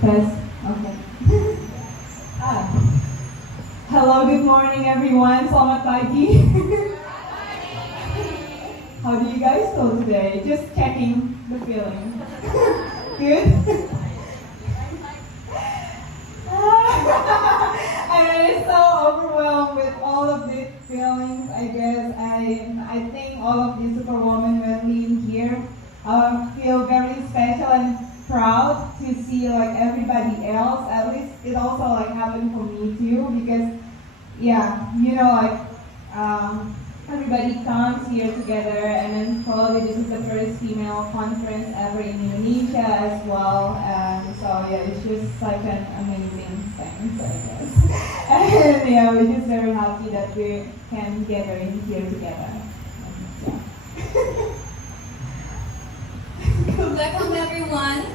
Test. Okay. Hello, good morning everyone. Selamat pagi. How do you guys feel today? Just checking the feeling. Good? I'm really so overwhelmed with all of these feelings, I guess. I think all of these superwomen will leave here. Feel very special and proud to see like everybody else. At least it also like happened for me too, because yeah, you know, like everybody comes here together, and then probably this is the first female conference ever in Indonesia as well. And so yeah, it's just such an amazing thing, I guess. And yeah, we're just very happy that we can gather in here together. Welcome everyone.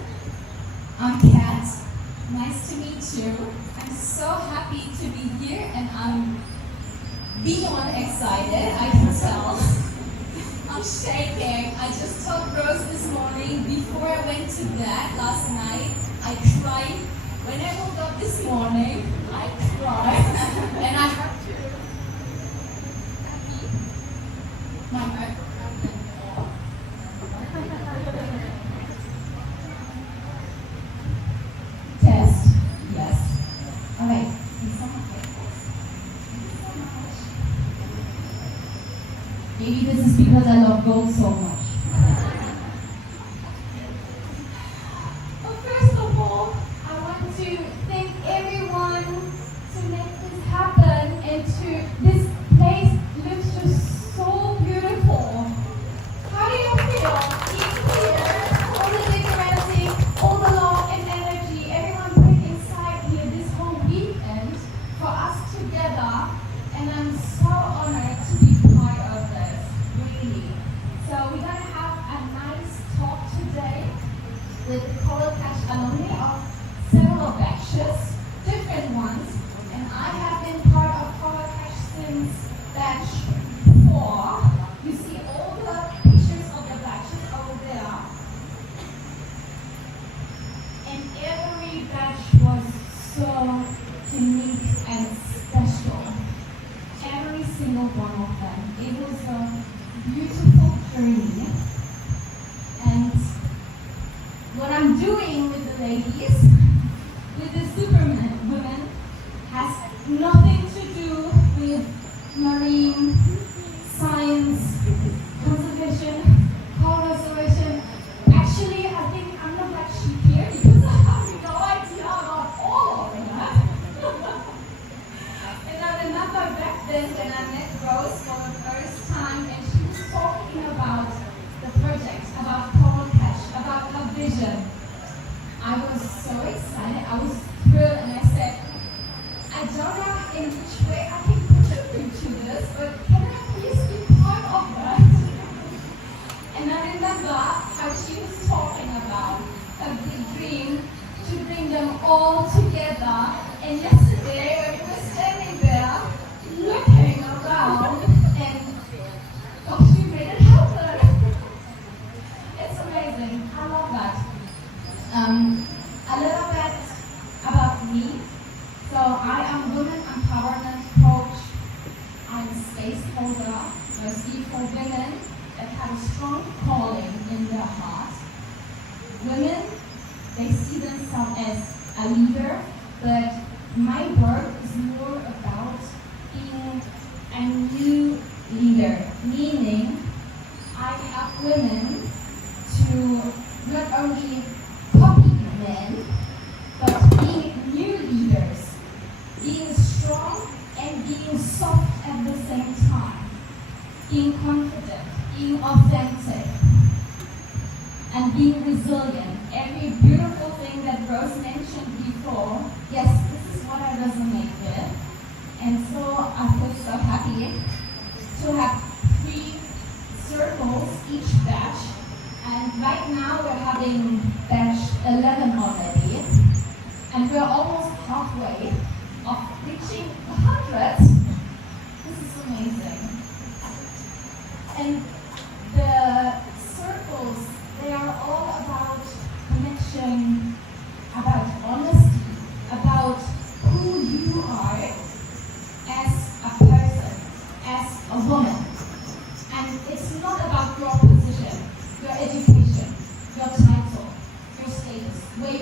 I'm Kat. Nice to meet you. I'm so happy to be here, and I'm beyond excited, I can tell. I'm shaking. I just told Rose this morning, before I went to bed last night, I cried. When I woke up this morning, I cried. And I have to my microphone. Test. Yes. Okay. Maybe this is because I love gold so much. Well, first of all, I want to thank everyone to make this happen, and to this place looks just so beautiful. How do you feel? Being here, all the decorating, all the love and energy, everyone put inside here this whole weekend for us together, and I'm so honored to be part of this, really. So we're gonna have a nice talk today with the Color Cash alumni of several batches, different ones, and I have been part of Color Cash since batch 4. You see all the pictures of the batches over there, and every batch was so unique and special. Every single one of them. It was a beautiful journey. And what I'm doing with the ladies, with the superman women, has nothing to do with marine science, conservation, coral restoration. Actually, I think I'm not like sheep here because I have no idea about all of that. And I remember back then when I met Rose for the first time, and she was talking about the project, about Coral Cash, about her vision. I was so excited, I was thrilled, and I said, I don't know in which way I can contribute to this, but can I please be part of that? And I remember how she was talking about a big dream to bring them all together. And yesterday, when we were standing there, looking around, and she made it happen. It's amazing. I love that. A little bit about me. So I am Women Empowerment Coach. I'm a space holder, mostly for women that have a strong calling in their heart. Women, they see themselves as a leader, but my work is more about being a new leader, meaning I help women to not only copy men, but being new leaders, being strong and being soft at the same time, being confident, being authentic, and being resilient. Every beautiful thing that Rose mentioned before, yes, this is what I resonate with. And so I feel so happy to have 3 circles each batch. And right now we're having batch 11 already. And we're almost halfway of reaching 100. This is amazing. And the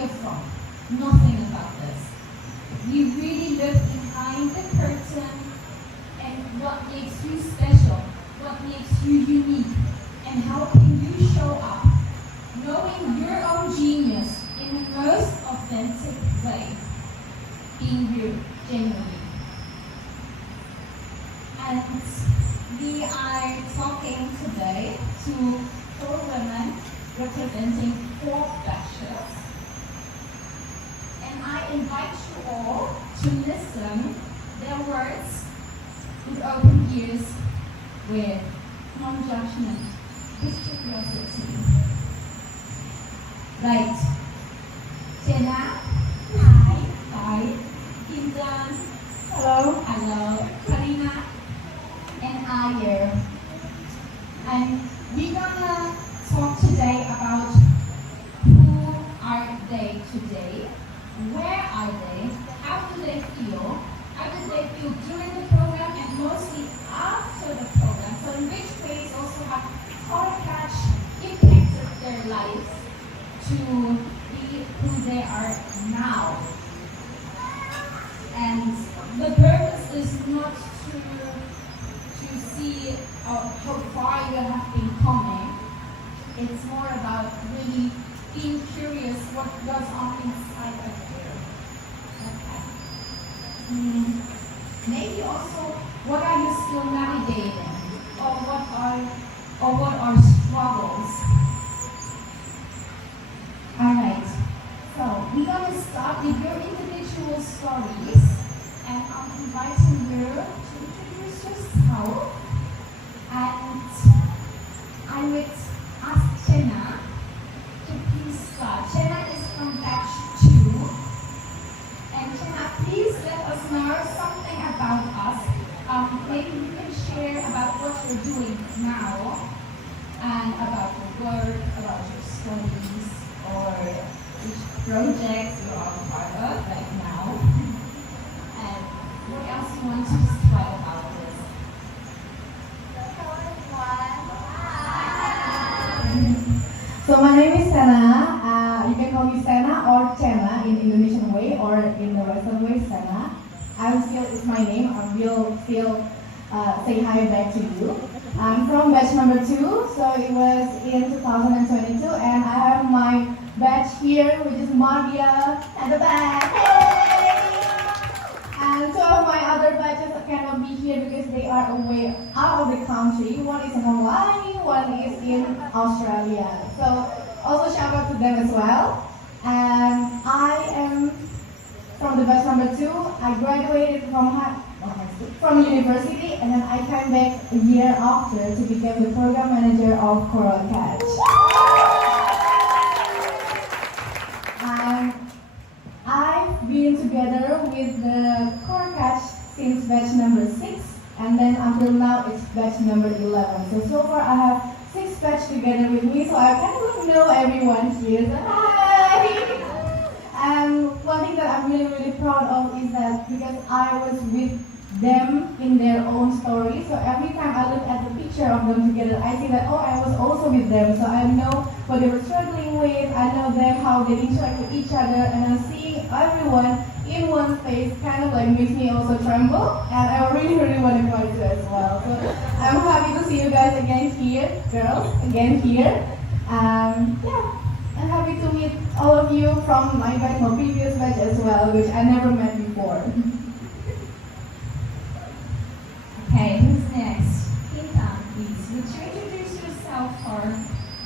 hear from. Nothing about this. We really look behind the curtain and what makes you special, what makes you unique, and how can you show up, knowing your own genius in the most authentic way, being you genuinely. And we are talking today to 4 women representing 4 batches. And I invite you all to listen their words with open ears, with non-judgment, with curiosity. Right. Jenna. Hi. Hi. Qinthan. Hello. Hello. Karina. And Ayur. And we're gonna talk today about who are they today, where are they, how do they feel, how did they feel during the program, and mostly after the program. So in which ways also have Color Catch impacted their lives to be who they are now. And the purpose is not to see how far you have been coming. It's more about really being curious what goes on inside of you. Okay. Maybe also what are you still navigating, or what are struggles. Alright. So we're gonna start with your individual stories, and I'm inviting you to introduce yourself. And I would ask Jenna to please start. Jenna is from batch 2. And Jenna, please let us know something about us. Maybe you can share about what you're doing now, and about your work, about your studies, or which project you are part of right now. And what else you want to describe about this? So my name is Sena. You can call me Sena or Chena in Indonesian way, or in the Western way, Sena. It's my name. I will still say hi back to you. I'm from batch number 2, so it was in 2022, and I have my batch here, which is Mardia at the back. Hey! And 2 of my other batches cannot be here because they are away out of the country. One is in Hawaii, one is in Australia. So also shout out to them as well. And I am from the batch number 2. I graduated from university, and then I came back a year after to become the program manager of Color Catch. And I've been together with the Color Catch since batch number 6, and then until now it's batch number 11. So far I have 6 batch together with me, so I kind of know everyone here. So hi! And one thing that I'm really proud of is that because I was with them in their own story, so every time I look at the picture of them together, I see that, oh, I was also with them, so I know what they were struggling with, I know them, how they interact with each other, and I'm seeing everyone in one space kind of like makes me also tremble, and I really want to invite you as well. So I'm happy to see you guys again here, girls, again here. Yeah. I'm happy to meet all of you from my batch, my previous batch as well, which I never met before. Okay, who's next? Qinthan, please. Would you introduce yourself for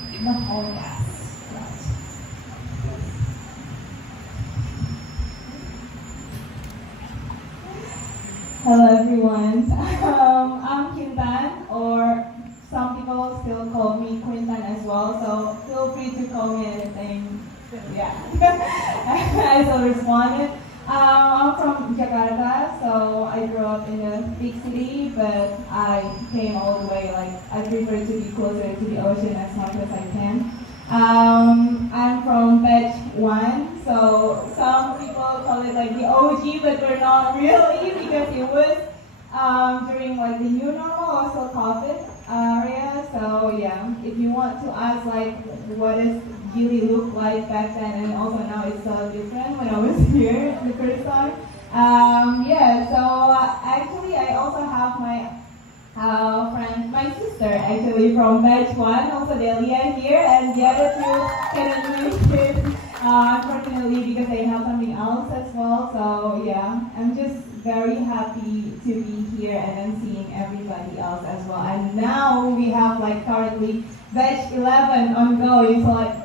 the whole class? Right. Hello everyone. I'm Qinthan, or some people still call me Qinthan as well, so feel free to call me anything. Yeah, I will respond. I'm from Jakarta, so I grew up in a big city, but I came all the way, I prefer to be closer to the ocean as much as I can. I'm from batch 1, so some people call it the OG, but we're not really, because it was during the new normal, also COVID. area. So yeah, if you want to ask like what does Gili look like back then and also now, it's so different when I was here the first time. Yeah, so actually I also have my friend, my sister actually from batch 1, also Delia here, and the other two cannot make it unfortunately because they have something else as well. So yeah, I'm just very happy to be here and then seeing everybody else as well. And now we have like currently batch 11 ongoing, so like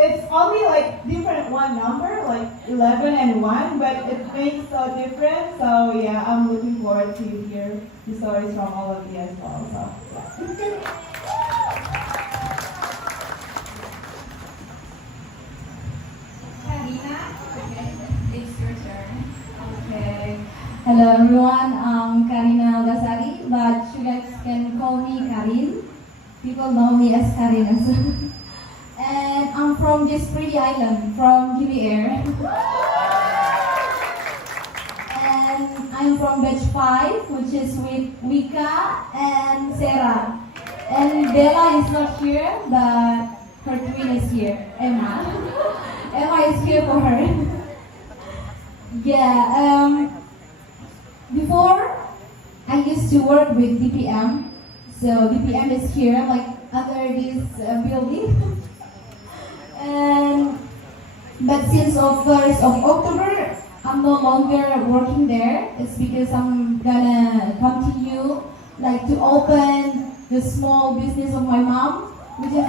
it's only like different one number, like 11 and 1, but it makes so different. So yeah, I'm looking forward to hear the stories from all of you as well. So yeah. Karina, okay, it's your turn. Okay. Hello everyone, I'm Karina Aldasari, but you guys can call me Karin. People know me as Karina. And I'm from this pretty island, from Gili Air. And I'm from batch 5, which is with Wika and Sarah. And Bella is not here, but her twin is here, Emma. Emma is here for her. Yeah, before I used to work with DPM. So DPM is here, like under this building. But since of 1st of October, I'm no longer working there. It's because I'm gonna continue like to open the small business of my mom, which is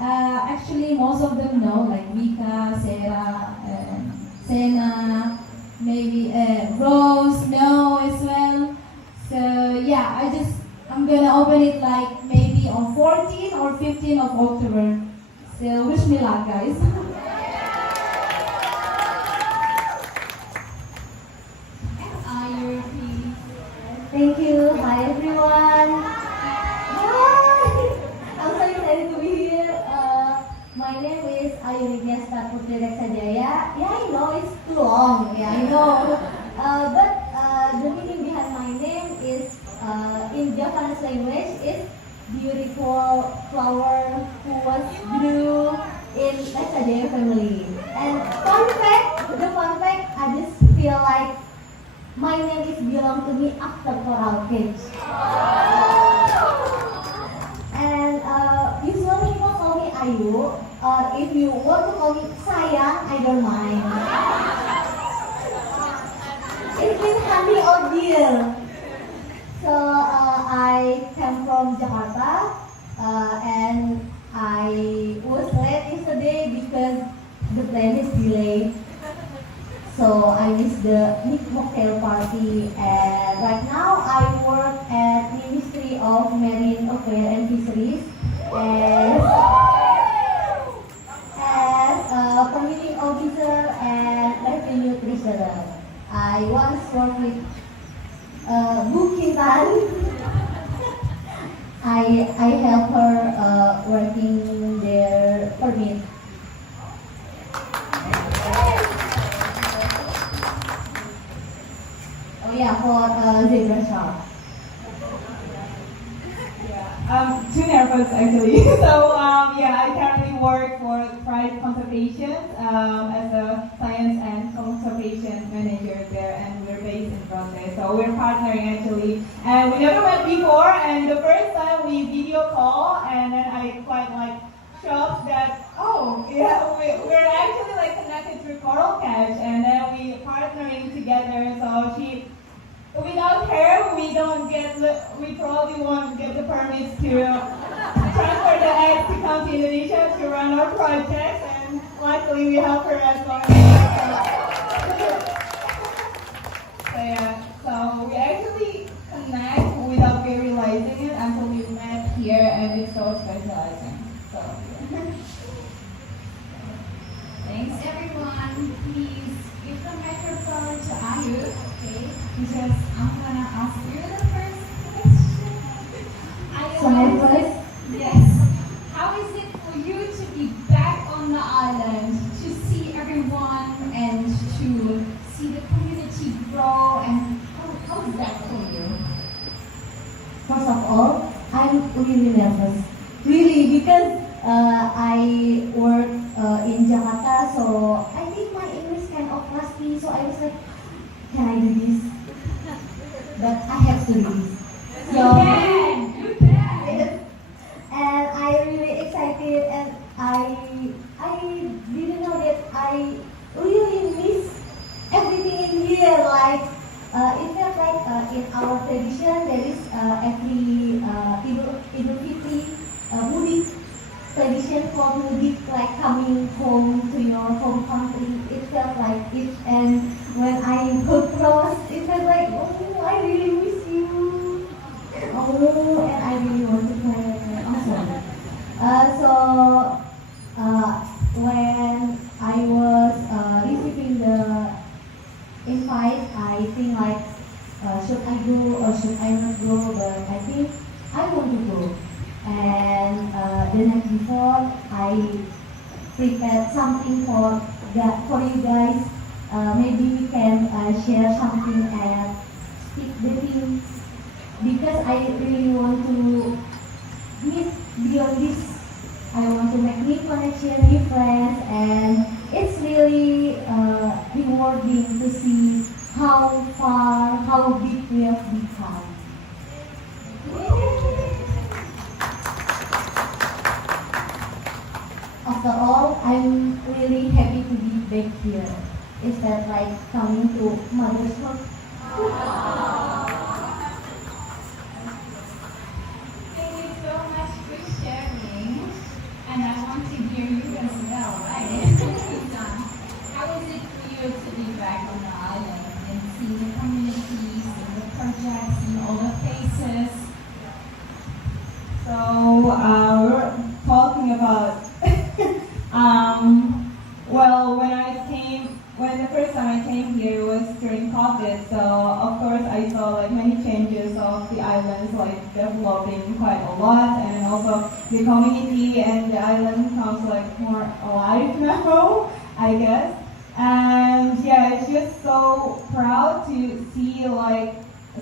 actually most of them know, like Mika, Sarah, Sena, maybe Rose know as well. So yeah, I'm gonna open it like maybe on 14 or 15 of October. So wish me luck, guys. Thank you. Hi everyone. Hi. I'm so excited to be here. My name is Ayuningtyas Sekarputri Reksajaya. Yeah, I know it's too long. Yeah, I know. But the meaning behind my name is in Japanese language is beautiful flower who was grew in Reksajaya family. And the fun fact, I just feel like my name is belong to me after coral cage. And usually people call me Ayu, or if you want to call me Sayang, I don't mind. It means honey or dear. So I came from Jakarta, and I was late yesterday because the plane is delayed. So I missed the big cocktail party, and right now I work at Ministry of Marine Affairs and Fisheries as a permitting officer and revenue treasurer. I once worked with Qinthan. I help her working their permit. Oh yeah, for zebra shark. Yeah, too nervous actually. So yeah, I currently work for Pride Conservation as a science and conservation manager there, and we're based in Rote. So we're partnering actually, and we never met before. And the first time we video call, and then I quite like shocked that yeah, we're actually like connected through Coral Catch, and then we partnering together. So without her, we probably won't get the permits to transfer the eggs to come to Indonesia to run our project, and luckily we help her as well. So yeah, so we actually connect without we realizing it until we met here, and it's so special, I think. So yeah. Thanks everyone. Please give the microphone to Ayu, okay? Because I'm gonna ask you the first question. Ayu, So my first? yes. How is it for you to be back on the island, to see everyone and to see the community grow, and how is that for you? first of all, I'm really nervous. Really, because I work in Jakarta, so I think my English kind of rusty. So I was like, can I do this? But I have to do this. So, You can! yes. And I really excited, and I didn't know that I really miss everything in here. Like it felt like in our tradition there is every Idul Fitri mudik tradition for mudik, like coming home to your home country. It felt like it, and when I go cross, it felt like, oh, I really miss you. Oh, and I really want to play. Awesome. When I was receiving the invite, I think like, should I go or should I not go? But I think I want to go. And the night before, I prepared something for you guys. Maybe we can share something and speak the thing, because I really want to meet beyond this. I want to make new connection, new friends, and it's really rewarding to see how far, how big we have become. After all, I'm really happy to be back here. Is that like coming to mother's house? Thank you so much for sharing. And I want to hear you as well, right? Qinthan, how is it for you to be back on the island and see the communities and the projects and all the faces? So we're talking about well, when the first time I came here was during COVID, so of course I saw like many changes of the islands, like developing quite a lot, and also the community and the island becomes like more alive now, I guess. And yeah, it's just so proud to see like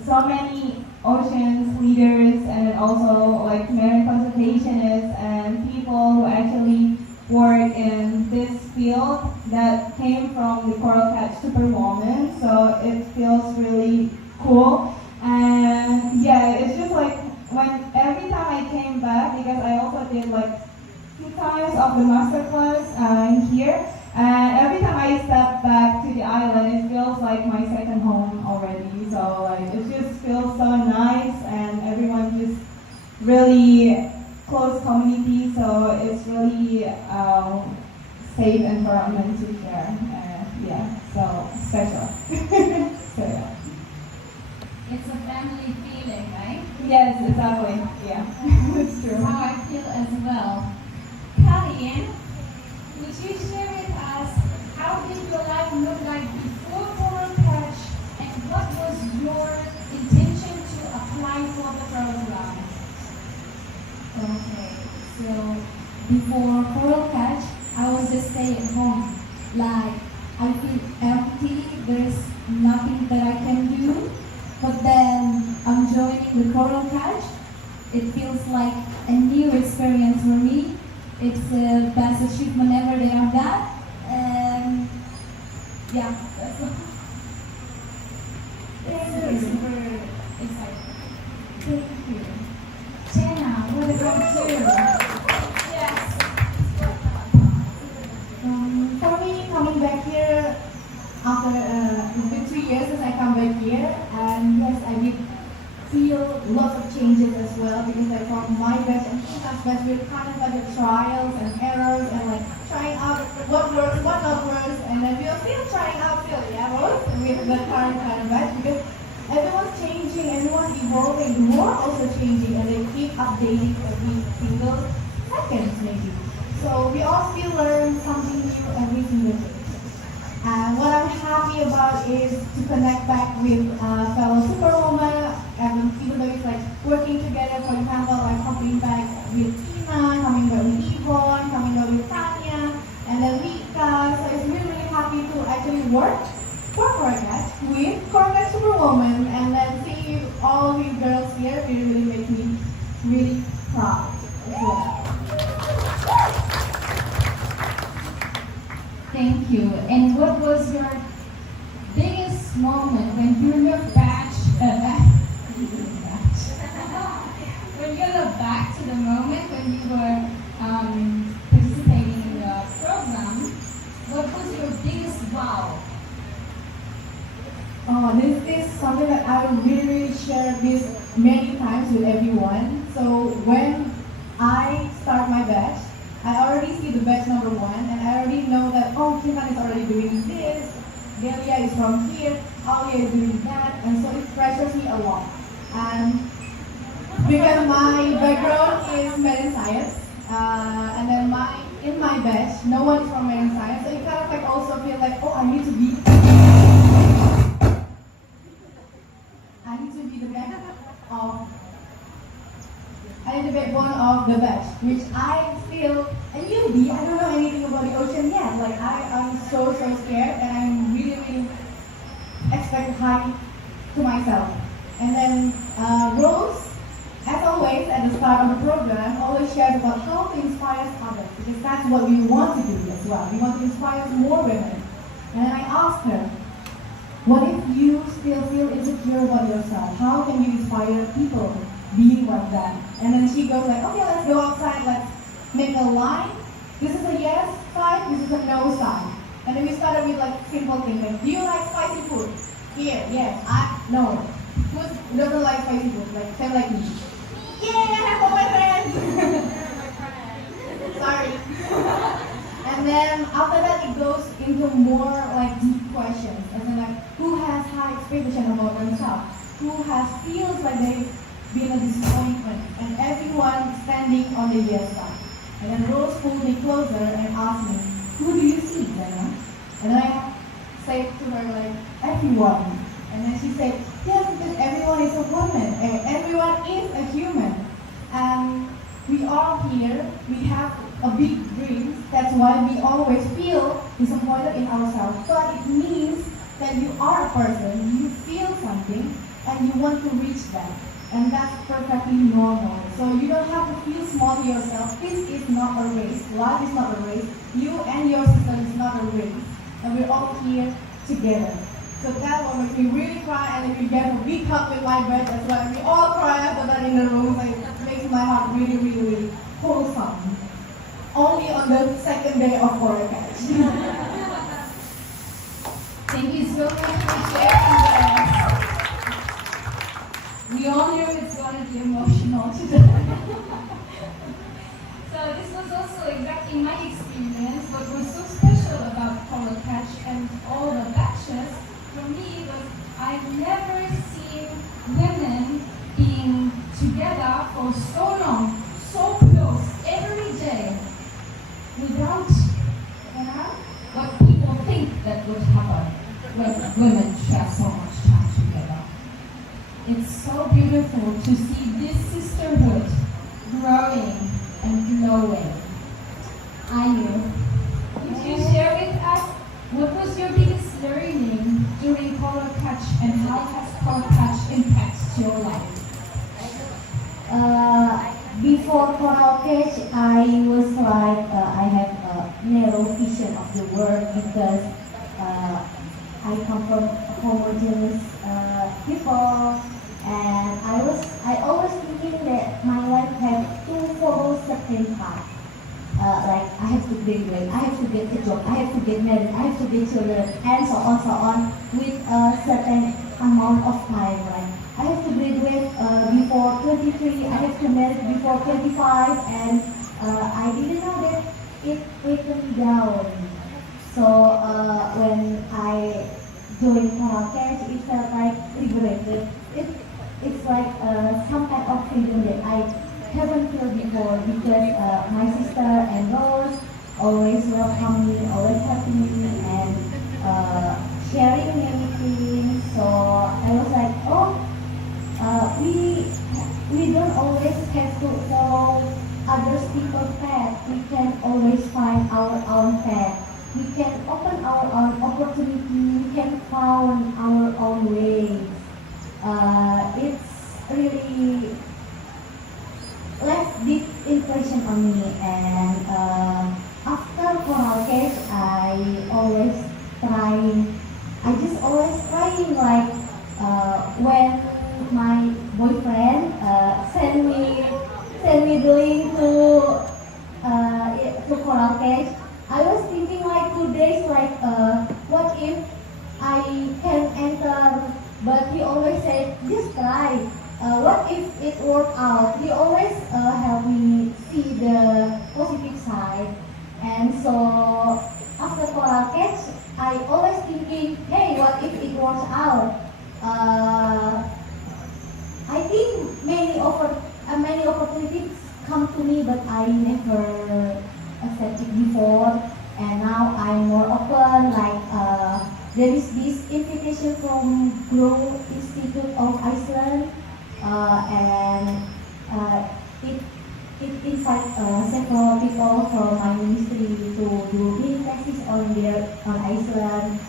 so many oceans leaders and also like marine conservationists and people who actually work in this field that came from the Coral Catch Superwoman. So it feels really cool. And yeah, it's just like when every time I came back, because I also did like 2 times of the masterclass here, and every time I step back to the island, it feels like my second home already. So like it just feels so nice, and everyone just really close community. So it's really safe environment to share. Yeah, so special. So yeah. It's a family feeling, right? Yes, exactly. Yeah, it's true. That's how I feel as well. Karina, would you share with us how did your life look like before Coral Catch, and what was your intention to apply for the program? Okay, so before Coral Catch, I was just stay at home. Like, I feel empty, there's nothing that I can do. But then I'm joining the Coral Catch. It feels like a new experience for me. It's the best achievement ever that I've done. And yeah, that's all. It's super exciting. Thank you. Jenna, what about you? Yes. For me, coming back here after it's been 3 years since I come back here, and yes, I did feel lots of changes as well, because I thought my batch and Qinthan's batch were kind of like the trials and errors and like trying out what works, what not works, and then we are still trying out still, yeah, Rose, with the current kind of batch, because everyone's changing, everyone's evolving, the more also changing, and they keep updating every single seconds maybe. So we all still learn something new every single day. And what I'm happy about is to connect back with fellow superwoman, and even though it's like working together, for example, like coming back with Tina, coming back with Yvonne, coming back with Tanya, and then Rika. So it's really, really happy to actually work for Corkatch with Corkatch Superwoman, and then see all of you girls here, it really makes me really proud as well. Thank you. And what was your biggest moment when you look back, when you look back to the moment when you were participating in the program? What was your biggest wow? Oh, this is something that I really share this many times with everyone. So when I start my batch, I already see the batch number 1, and I already know that, oh, Qinthan is already doing this, Gili Air is from here, Aulia is doing that, and so it pressures me a lot. And because my background is marine science, and then in my batch, no one is from marine science, so you kind of like also feel like, oh, I need to be the backbone of the batch, which I feel a newbie. I don't know anything about the ocean yet. Like I'm so scared, and I'm really expect high to myself. And then Rose, as always at the start of the program, always shares about how to inspire others, because that's what we want to do as well. We want to inspire more women. And then I asked her, what if you still feel insecure about yourself? How can you inspire people being like that? And then she goes like, okay, let's go outside, let's make a line. This is a yes sign, this is a no sign. And then we started with like simple things like, do you like spicy food? Here, yes, no. Who doesn't like spicy food? Like, same like me. Yeah, all my friends! Sorry. And then after that it goes into more like deep questions. As in like, who has high expectation about themselves? Who feels like they've been a disappointment? And everyone standing on the yes side. And then Rose pulled me closer and asked me, who do you see, Zena? And I said to her like, everyone. And then she said, yes, because everyone is a woman. Everyone is a human. And we are here, we have a big dream. That's why we always feel disappointed in ourselves. But it means that you are a person, you feel something, and you want to reach that. And that's perfectly normal. So you don't have to feel small to yourself. This is not a race. Life is not a race. You and your sister is not a race. And we're all here together. So that one makes me really cry, and if you get a big hug with my bed, that's why we all cry after that in the room. Like, it makes my heart really wholesome. Only on the second day of Corkatch. Thank you so much for sharing this. We all knew it's going to be emotional today. So this was also exactly my experience. What was so special about Corkatch and all the batches for me was I've never seen women being together for so long, so close, every day, without, what people think that would happen when women share so much time together. It's so beautiful to see this sisterhood growing and glowing. Ayu, could you share with us what was your biggest learning during Corkatch and how has Corkatch impacted your life? Before Corkatch, I was like, I have a narrow vision of the world because I come from homogeneous people, and I always thinking that my life had to follow certain path. Like I have to graduate, I have to get a job, I have to get married, I have to get children, and so on, with a certain amount of time. Like I have to graduate before 23, I have to marry before 25, and I didn't know that it written down. So when I joined Corkatch, it felt like liberated. It's like some kind of freedom that I haven't felt before, because my sister and Rose always welcome me, always helping me, and sharing many things. So I was like, oh, we don't always have to follow other people's path. We can always find our own path. We can open our own opportunity, we can found our own ways. It's really left deep impression on me, and after choral case, I just always trying like when my boyfriend send me the link to choral case. I was thinking like 2 days like what if I can enter, but he always said just try. What if it worked out? He always help me see the positive side, and so after choral catch, I always thinking, hey, what if it works out? I think many opportunities come to me, but I never accept it before, and now I'm more open. Like there is this invitation from Grow Institute of Iceland. And it invites several people from my ministry to do mini practice on Iceland.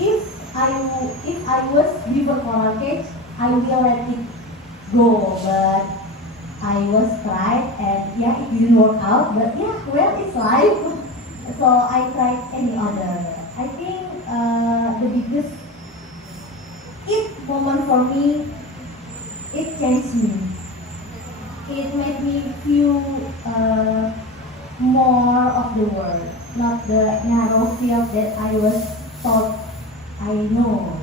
If I was before choral cage, I will let it go, but I was tried and yeah, it didn't work out. But yeah, well, it's life. So I tried any other. I think the biggest moment for me. It changed me. It made me feel more of the world, not the narrow field that I was taught I know.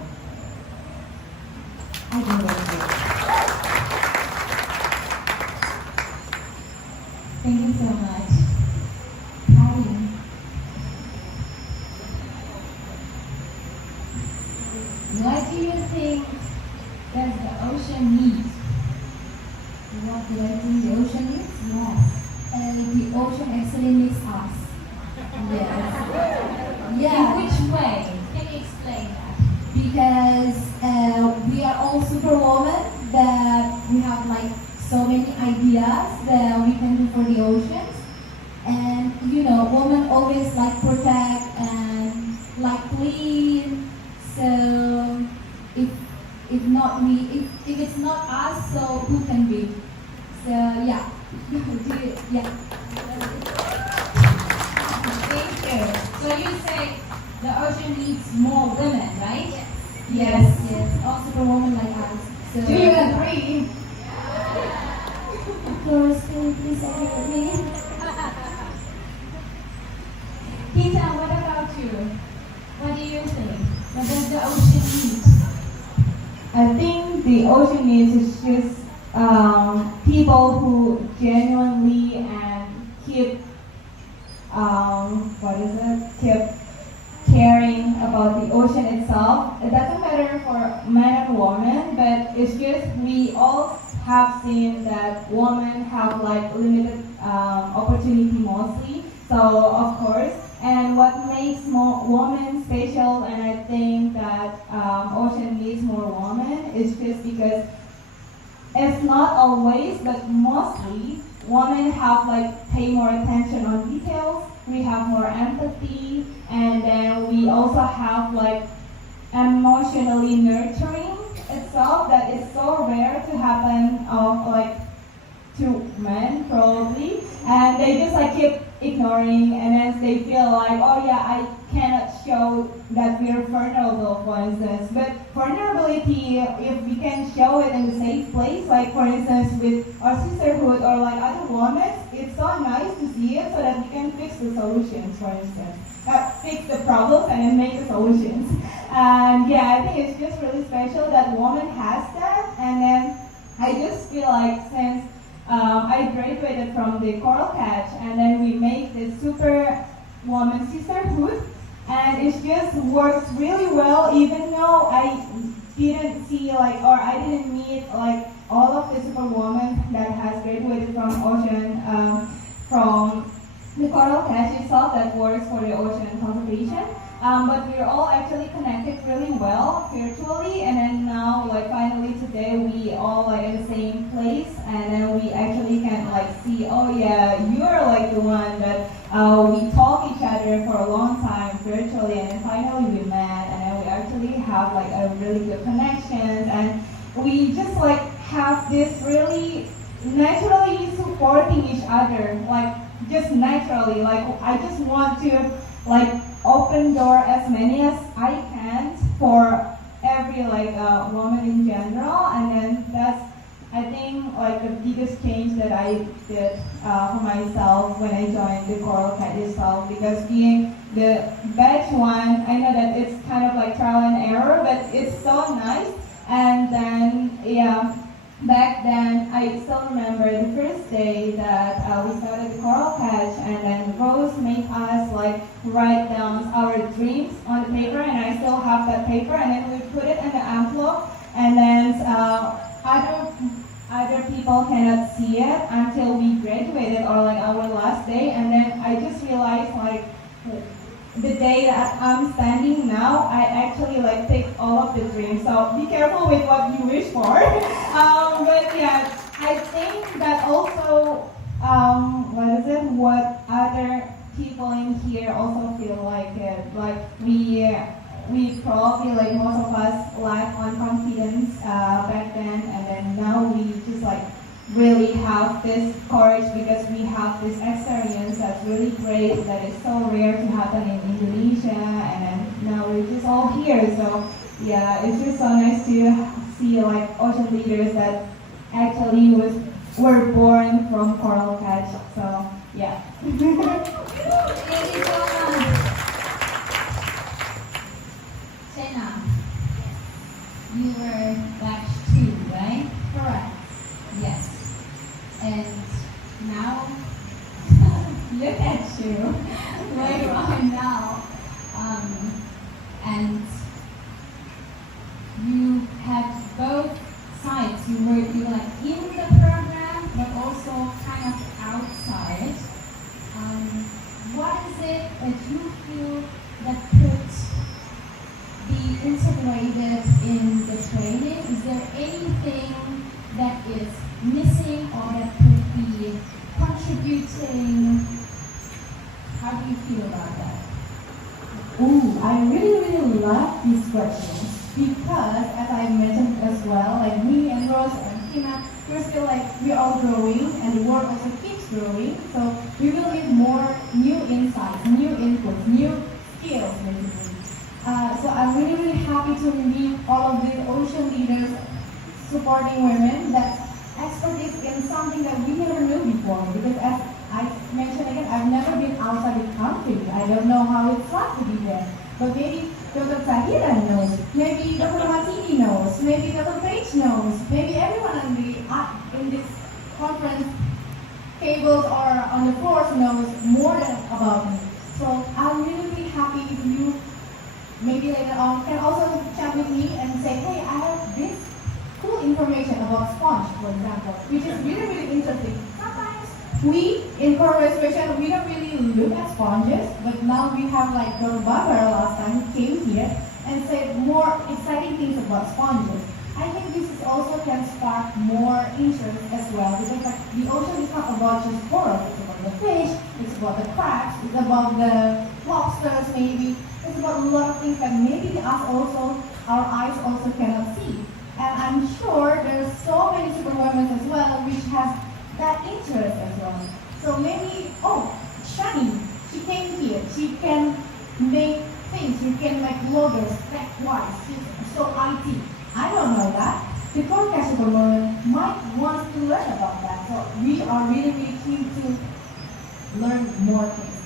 I don't know. Thank you so much. Karina. What do you think does the ocean need? What do I think the ocean needs? Yes. The ocean actually needs us. Yes. Yeah. In which way? Can you explain that? Because we are all superwomen, that we have like so many ideas that we can do for the oceans. And you know, women always like protect and like clean. So if not we, if it's not us, so who can be? So yeah, yeah. Thank you. So you say the ocean needs more women, right? Yes, yes. All superwomen like us. So, Do you agree? of course, can you please agree with me? Qinthan, what about you? What do you think? What does the ocean need? I think the ocean needs is just people who genuinely and keep keep caring about the ocean itself. It doesn't matter for men or women, but it's just we all have seen that women have like limited opportunity mostly. So of course, and what makes more women special, and I think that ocean needs more women, is just because it's not always, but mostly, women have like pay more attention on details. We have more empathy, and then we also have like emotionally nurturing itself that is so rare to happen of like to men probably, and they just like keep ignoring, and then they feel like, oh yeah, I cannot show that we are vulnerable, for instance. But vulnerability, if we can show it in a safe place, like for instance with our sisterhood or like other women, it's so nice to see it so that we can fix the solutions, for instance. Fix the problems and then make the solutions. And yeah, I think it's just really special that woman has that. And then I just feel like since I graduated from the Coral Catch, and then we make this super woman sisterhood, and it just works really well, even though I didn't see like, or I didn't meet like all of the superwomen that has graduated from ocean, from the Coral Catch itself that works for the ocean conservation. But we're all actually connected really well virtually, and then now like finally today we all like in the same place, and then we actually can like see, oh yeah, you're like the one that we talked each other for a long time virtually, and then finally we met, and then we actually have like a really good connection, and we just like have this really naturally supporting each other, like just naturally. Like I just want to like open door as many as I can for every like woman in general, and then that's I think like the biggest change that I did for myself when I joined the Coral Cat itself, because being the batch one, I know that it's kind of like trial and error, but it's so nice. And then yeah, back then I still remember the first day that we started the Coral Catch, and then Rose made us like write down our dreams on the paper, and I still have that paper, and then we put it in the envelope, and then other people cannot see it until we graduated or like our last day, and then I just realized like the day that I'm standing now, I actually like take all of the dreams. So be careful with what you wish for. But yeah, I think that also what other people in here also feel like it. Like we probably, like most of us, lack on confidence back then, and then now we just like really have this courage because we have this experience that's really great, that is so rare to happen in Indonesia, and then now we're just all here. So yeah, it's just so nice to see like ocean leaders that actually were born from Coral Catch. So yeah. Thank you so much. Jenna, you were batch 2, right? Correct. Yes. And now, look at you, where you are now. And you had both sides. You were like in the program, but also kind of outside. What is it that you feel that could be integrated in the training? Is there anything that is missing or that could be contributing? How do you feel about that? Ooh, I really love these questions, because as I mentioned as well, like me and Rose and Tina, we're still like, we're all growing, and the world also keeps growing, so we will need more new insights, new inputs, new skills basically. So I'm really happy to meet all of the ocean leaders supporting women that expertise in something that we never knew before, because as I mentioned again, I've never been outside the country. I don't know how it's like to be there. But maybe Dr. Tahira knows, maybe Dr. Matini knows, maybe Dr. Page knows, maybe everyone in this conference tables or on the floors knows more than about me. So I'm really happy if you maybe later on can also chat with me and say, hey, I have this cool information about sponge, for example, which is really interesting. Sometimes we, in coral restoration, we don't really look at sponges, but now we have like Dr. Barbara last time who came here and said more exciting things about sponges. I think this is also can spark more interest as well, because like, the ocean is not about just coral, it's about the fish, it's about the crabs, it's about the lobsters maybe, it's about a lot of things that maybe our eyes also cannot see. And I'm sure there's so many superwomen as well which has that interest as well. So maybe, Shani, she came here, she can make things, she can make logos, tech-wise, she's so IT. I don't know that. The forecast superwoman might want to learn about that. So we are really keen to learn more things.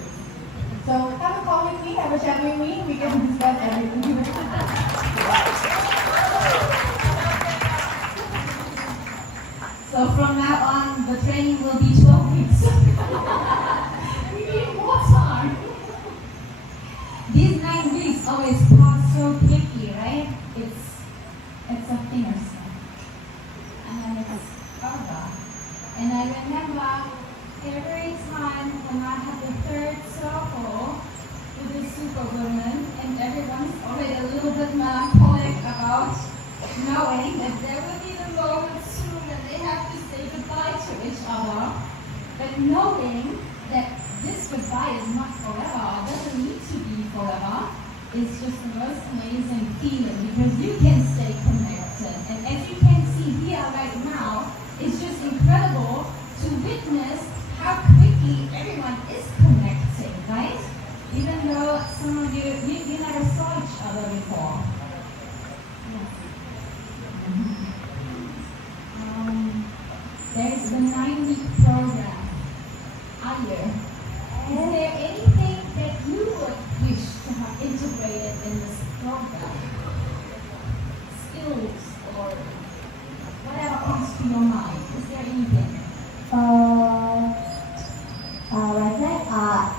So have a call with me, have a chat with me, we can discuss everything. So from now on, the training will be 12 weeks. We need more time. These 9 weeks always pass so quickly, right? It's a thing or so. And then it's over. And I remember every time when I had the third circle with the superwoman, and everyone's already a little bit melancholic about knowing that there will be the moment soon that they have to say goodbye to each other, but knowing that this goodbye is not forever. It doesn't need to be forever. It's just the most amazing feeling because you can stay connected. And as you can see here right now, it's just incredible to witness how quickly everyone is connecting, right? Even though some of you never saw each other before. There's the 9-week program. Ayur, is there anything that you would wish to have integrated in this program? Skills or whatever comes to your mind. Is there anything?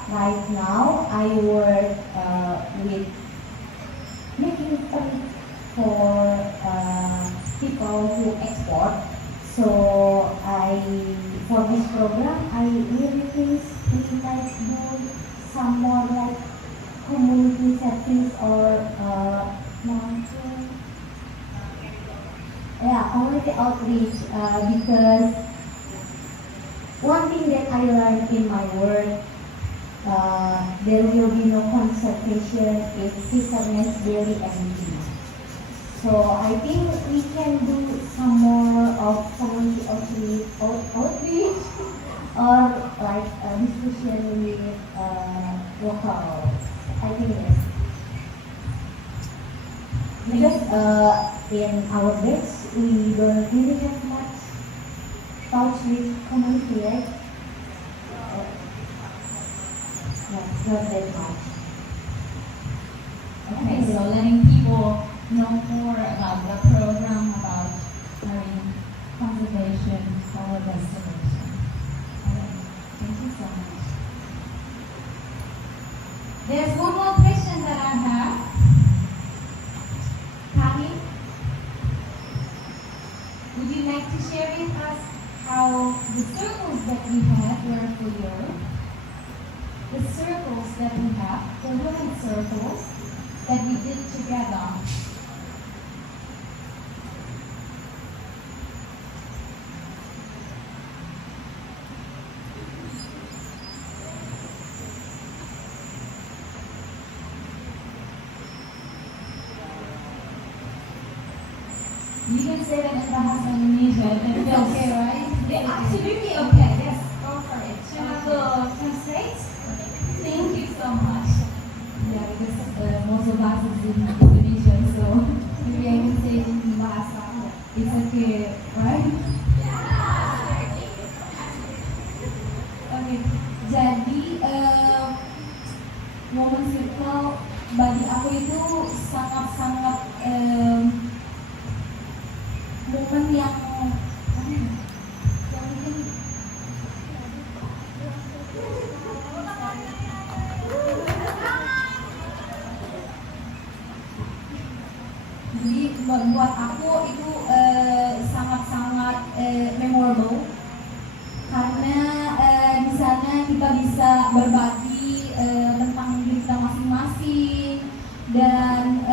Right now, I work with making food for people who export. So for this program, I really think we might do some more like community settings or community outreach because one thing that I learned in my work, there will be no conservation if fishermen's really empty. So I think we can do some more of community outreach or like a discussion with locals. I think yes. Because in our base, we don't really have much touch with community, right? Not that much. Okay, so letting people know more about the program, about marine conservation, solar restoration. Okay, thank you so much. There's one more question that I have. Karina, would you like to share with us how the circles that we had were for you? The circles that we have, the women's circles that we did together. You can say that in Bahasa Indonesia, then it's okay, right? Yeah, absolutely okay. Yes, go for it. Shall I go translate? Thank you so much. Yeah, because most of us is in Indonesian, so maybe I can say it in Bahasa. It's okay, right? Okay, jadi momen circle bagi aku itu sangat-sangat momen yang mungkin jadi buat aku itu sangat-sangat memorable karena di sana kita bisa berbagi tentang diri kita masing-masing dan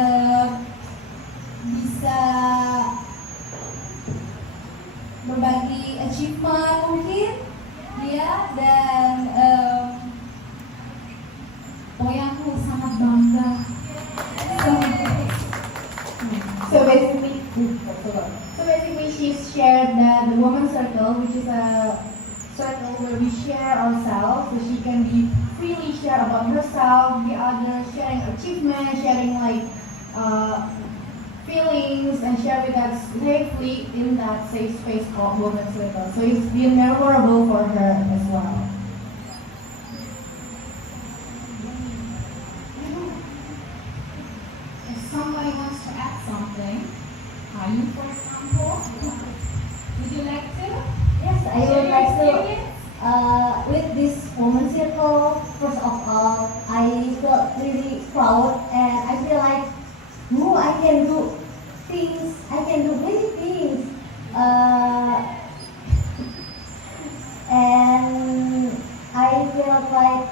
bisa berbagi achievement mungkin ya dan pokoknya aku sangat bangga. So basically she shared that the women's circle, which is a circle where we share ourselves, so she can be freely share about herself, the others, sharing achievements, sharing like feelings, and share with us safely in that safe space called women's circle. So it's been memorable for her as well. If somebody wants to add something, you, for example, would you like to? Yes, I would like to. With this women's circle, first of all, I felt really proud, and I feel like, I can do things. I can do many things, and I feel like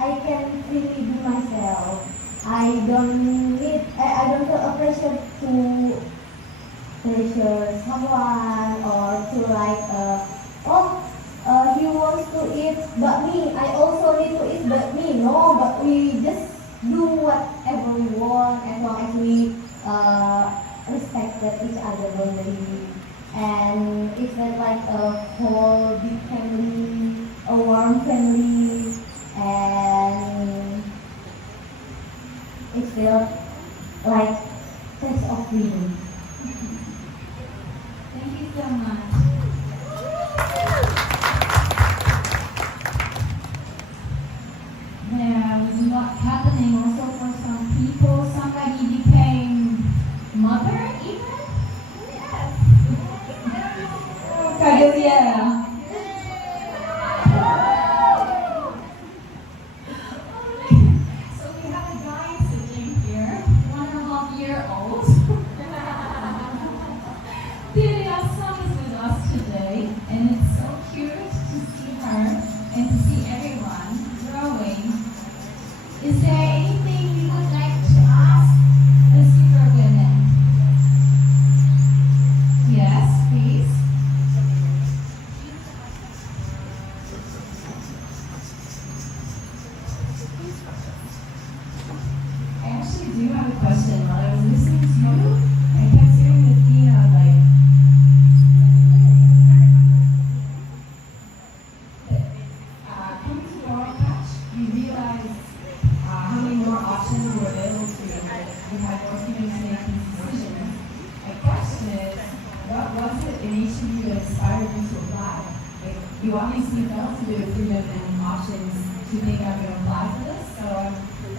I can really be myself. I don't feel a pressure to pressure someone or to like he wants wants to eat bakmi, I also need to eat bakmi. No, but we just do whatever we want as long as we respected each other boundary. And it's not like a whole big family, a warm family, and it's felt like sense of freedom. Thank you so much. There was a lot happening also for some people. Somebody became mother even? Yes. Karina. So we have a guy sitting here, 1.5-year-old. Delia's son is with us today, and it's so cute to see her and to see everyone growing. Is there anything you would like to ask the super women? Yes, please. I actually do have a question. While I was listening to you, I kept hearing the theme of like, coming to the Orange Patch, we realized how many more options were available to you. We had more students making decisions. My question is, what was it in each of you that inspired you to apply? Like, you obviously felt to the freedom and options to think I'm going to apply for this, so I'm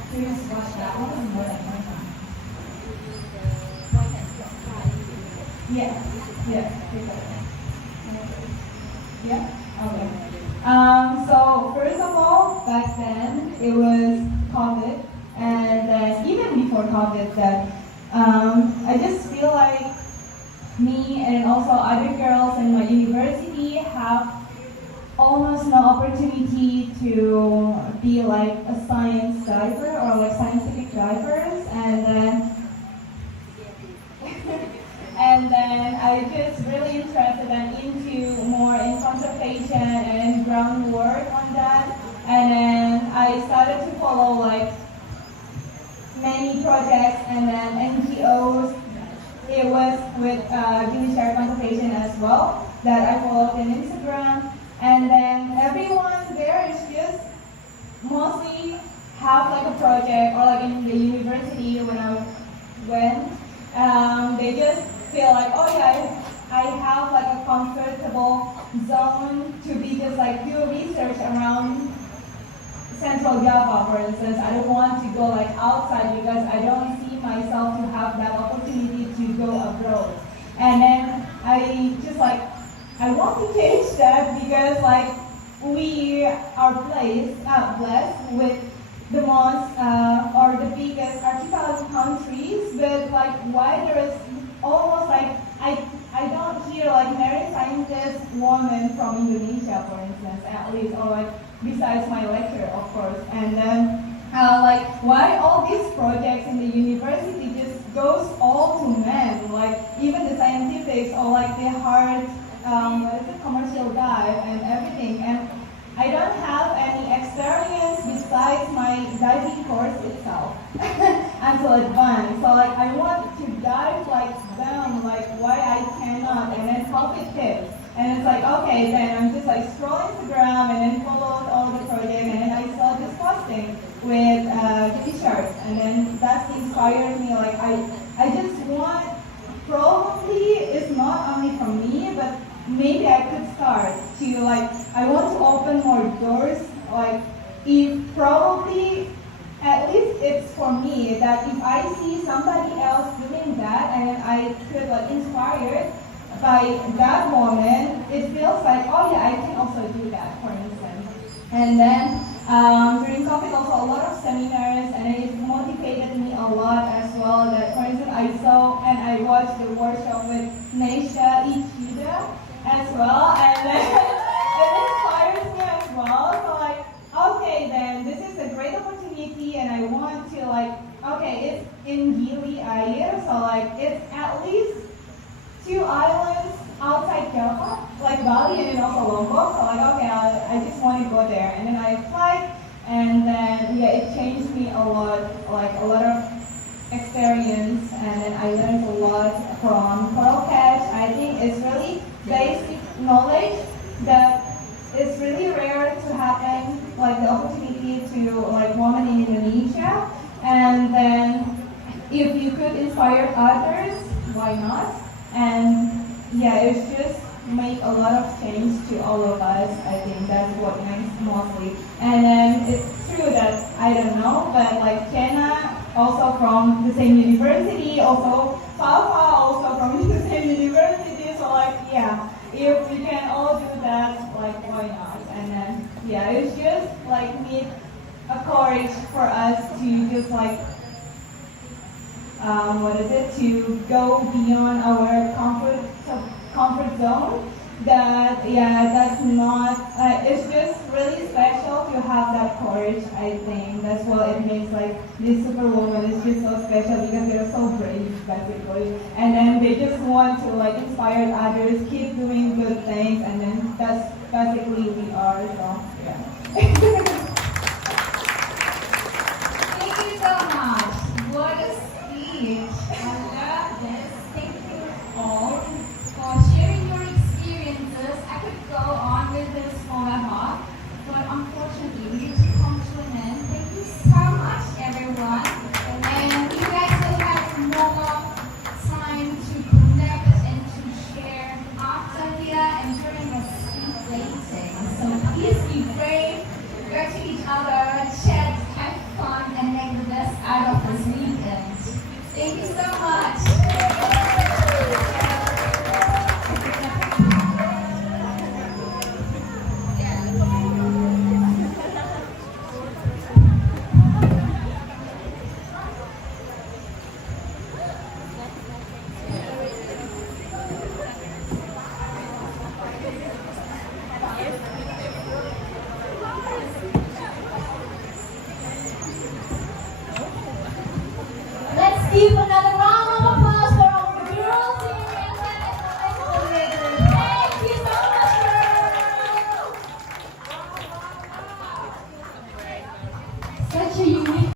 curious what that was and where that came from. Yeah. Okay. So first of all, back then it was COVID, and then even before COVID, that I just feel like me and also other girls in my university have almost no opportunity to be like a science diver or like scientific divers, and then I just really interested and into more in conservation and groundwork on that, and then I started to follow like many projects and then NGOs. It was with Gili Air conservation as well that I followed on Instagram, and then everyone there is just mostly have like a project or like in the university when I went, they just feel like, oh yeah, I have like a comfortable zone to be just like do research around Central Java, for instance. I don't want to go like outside because I don't see myself to have that opportunity to go abroad. And then I just like, I want to change that because like we are blessed with the most or the biggest archipelago countries, but like why there is almost like I don't hear like marine scientist woman from Indonesia, for instance, at least, or like besides my lecture, of course. And then like why all these projects in the university just goes all to men, like even the scientifics or like the hard commercial dive and everything. And I don't have any experience besides my diving course itself until advanced. So like I want to dive like them, like why I cannot, and then COVID hit. And it's like, okay, then I'm just like scrolling Instagram and then followed all the projects, and then I saw this posting with Gili Air, and then that inspired me. Like I just want, probably it's not only for me, but maybe I could start to like, I want to open more doors, like if probably, at least it's for me, that if I see somebody else doing that and then I could like inspired by that moment, it feels like, oh yeah, I can also do that, for instance. And then during COVID also a lot of seminars, and it motivated me a lot as well. That for instance I saw and I watched the workshop with Neisha Ichida as well, and then it inspires me as well. So like, okay, then this is a great opportunity, and I want to like, okay, it's in Gili Air, so like it's at least 2 islands outside Java, like Bali and then also Lombok. So like, okay, I just want to go there. And then I applied, and then yeah, it changed me a lot, like a lot of experience, and then I learned a lot from Coral Catch. I think it's really basic knowledge that it's really rare to happen, like the opportunity to like women in Indonesia. And then if you could inspire others, why not? And yeah, it's just make a lot of change to all of us. I think that's what makes mostly. And then it's true that I don't know, but like Jenna also from the same university, also Papa also from the same university. So like yeah, if we can all do that, like why not? And then yeah, it's just like need a courage for us to just like to go beyond our comfort zone. That yeah, that's not. It's just really special to have that courage. I think that's what it makes like this superwoman is just so special because they're so brave basically, and then they just want to like inspire others, keep doing good things, and then that's basically we are. So yeah. Thank you so much. What a speech. I love this. Thank you all for sharing your experiences. I could go on with this forever, but unfortunately we need to come to an end. Thank you so much, everyone. And you guys will have more time to connect and to share after here and during the speed dating. So please be brave, go to each other, chat, have fun, and make the best out of this weekend. Thank you so much. Let's give another